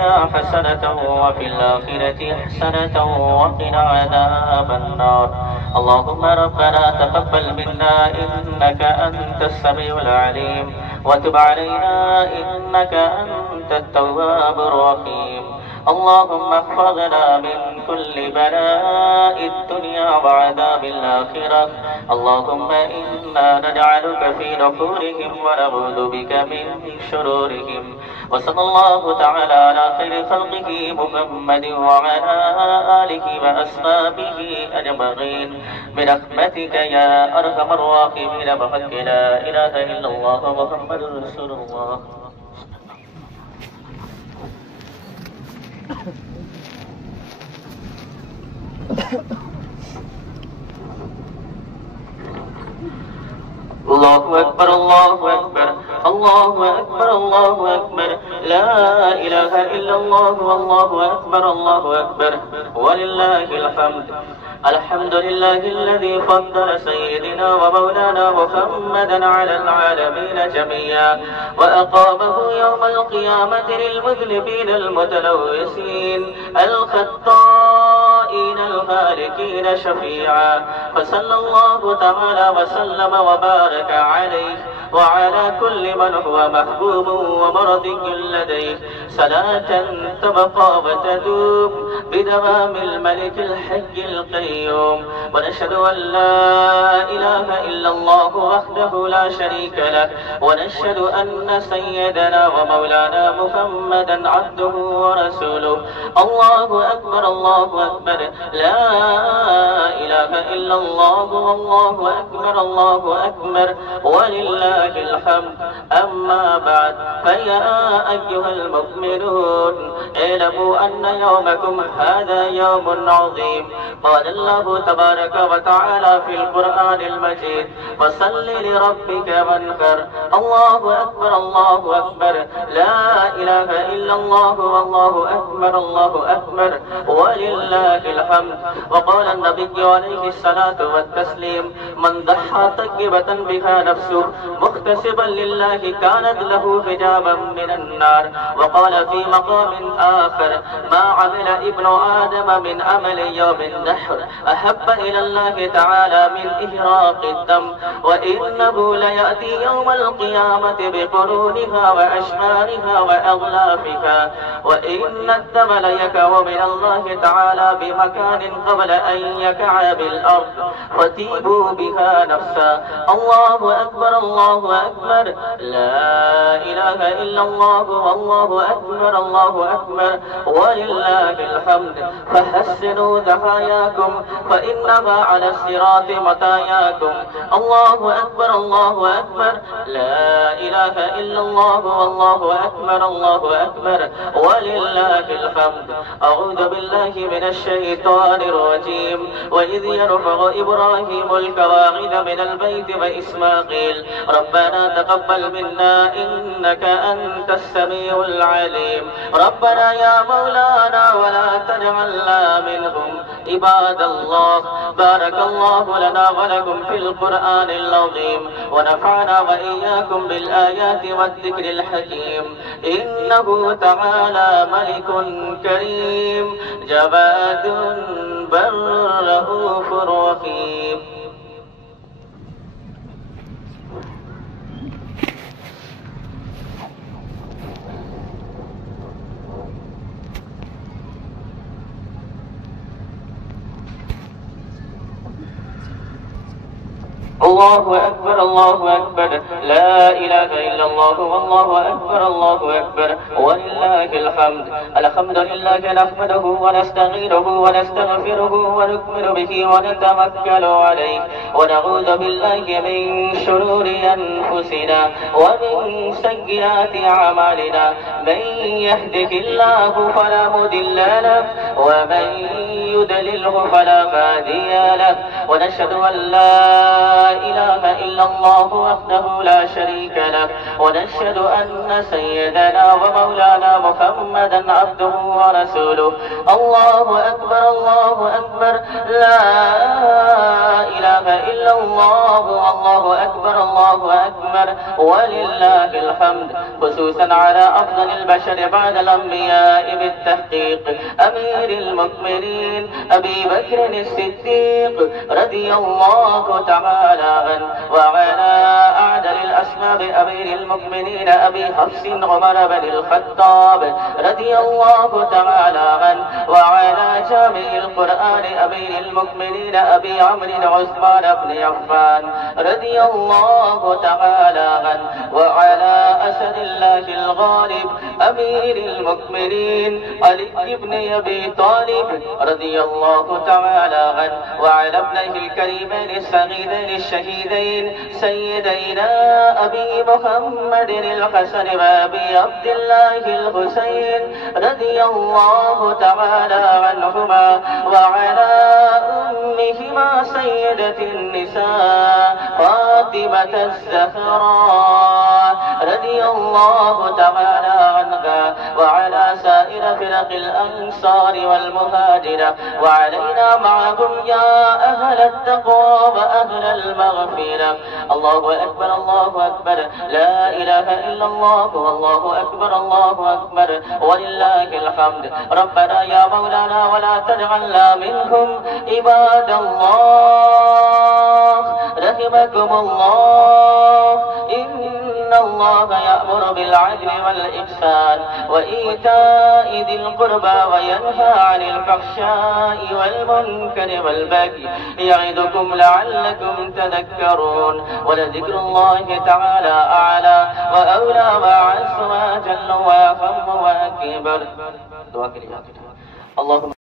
الدنيا حسنة وفي الآخرة حسنة وقنا عذاب النار. اللهم ربنا تقبل منا إنك أنت السميع العليم وتب علينا إنك أنت التواب الرحيم. اللهم احفظنا من كل بلاء الدنيا وعذاب الآخرة. اللهم إنا نجعلك في نحورهم ونعوذ بك من شرورهم. وصلى الله تعالى على خير خلقه محمد وعلى آله وأصحابه أجمعين برحمتك يا أرحم الراحمين بحق لا إله إلا الله محمد رسول الله. الله أكبر الله أكبر الله أكبر الله أكبر لا إله إلا الله والله أكبر الله أكبر ولله الحمد. الحمد لله الذي فضل سيدنا ومولانا محمدا على العالمين جميعا وأقامه يوم القيامة للمذنبين المتلوثين الخطائين الهالكين شفيعا. فصلى الله تعالى وسلم وبارك عليه وعلى كل من هو محبوب ومرضي لديه صلاة تبقى وتدوم بدوام الملك الحي القيوم. ونشهد أن لا إله إلا الله وحده لا شريك له ونشهد أن سيدنا ومولانا محمدا عبده ورسوله. الله أكبر الله أكبر لا إله إلا الله والله أكبر الله أكبر ولله الحمد. أما بعد فيا أيها المؤمنون اعلموا أن يومكم هذا يوم عظيم. قال الله تبارك وتعالى في القرآن المجيد فصل لربك وانحر. الله أكبر الله أكبر لا إله إلا الله والله أكبر الله أكبر ولله الحمد. وقال النبي عليه الصلاة والتسليم من ضحى طيبة بها نفسه مكتسبا لله كانت له حجابا من النار. وقال في مقام آخر ما عمل ابن آدم من عمل يوم النحر أحب إلى الله تعالى من إهراق الدم وإنه ليأتي يوم القيامة بقرونها وأشعارها وأغلافها وإن الدم ليكو من الله تعالى بمكان قبل أن يكع بالأرض فتيبوا بها نفسا. الله أكبر الله أكبر لا إله إلا الله والله أكبر الله أكبر ولله الحمد. فحسنوا ضحاياكم فإنما على الصراط مطاياكم. الله أكبر الله أكبر لا إله إلا الله والله أكبر الله أكبر ولله الحمد. أعوذ بالله من الشيطان الرجيم. وإذ يرفع إبراهيم القواعد من البيت وإسماعيل ربنا تقبل منا إنك أنت السميع العليم. ربنا يا مولانا ولا تجعلنا منهم. عباد الله بارك الله لنا ولكم في القرآن العظيم ونفعنا وإياكم بالآيات والذكر الحكيم. إنه تعالى ملك كريم جواد بر رؤوف رحيم. الله أكبر الله أكبر لا إله إلا الله والله أكبر الله أكبر ولله الحمد. الحمد لله نحمده ونستعينه ونستغفره ونؤمن به ونتوكل عليه ونعوذ بالله من شرور أنفسنا ومن سيئات أعمالنا. من يهده الله فلا مضل له ومن يضلله فلا هادي له، ونشهد أن لا إله إلا الله وحده لا شريك له، ونشهد أن سيدنا ومولانا محمدا عبده ورسوله. الله أكبر الله أكبر، لا إله إلا الله، الله أكبر الله أكبر، ولله الحمد. خصوصا على أفضل البشر بعد الأنبياء بالتحقيق أمير المؤمنين أبي بكر الصديق رضي الله تعالى عنه، وعلى أعدل الأسباب أمير المؤمنين أبي حفص عمر بن الخطاب رضي الله تعالى عنه، وعلى جامع القرآن أمير المؤمنين أبي عمرو عثمان بن عفان رضي الله تعالى عنه، وعلى أسد الله الغالب أمير المؤمنين علي بن أبي طالب رضي الله تعالى عنه، وعلى ابنه الكريمين السعيدين الشهيدين سيدينا أبي محمد الحسن وأبي عبد الله الحسين رضي الله تعالى عنهما، وعلى أمهما سيدة النساء فاطمة الزهراء رضي الله تعالى عنها، وعلى سائر فرق الأنصار والمهاجرة، وعلينا معهم يا أهل التقوى وأهل المغفرة. الله أكبر الله أكبر، لا إله إلا الله، والله أكبر الله أكبر، ولله الحمد. ربنا يا مولانا ولا تجعلنا منهم، عباد الله رحمكم الله. إن الله يأمر بالعدل والإحسان وإيتاء ذي القربى وينهى عن الفحشاء والمنكر والبغي يعظكم لعلكم تذكرون. ولذكر الله تعالى أعلى وأولى وأعز وأجل وأهم وأكبر. اللهم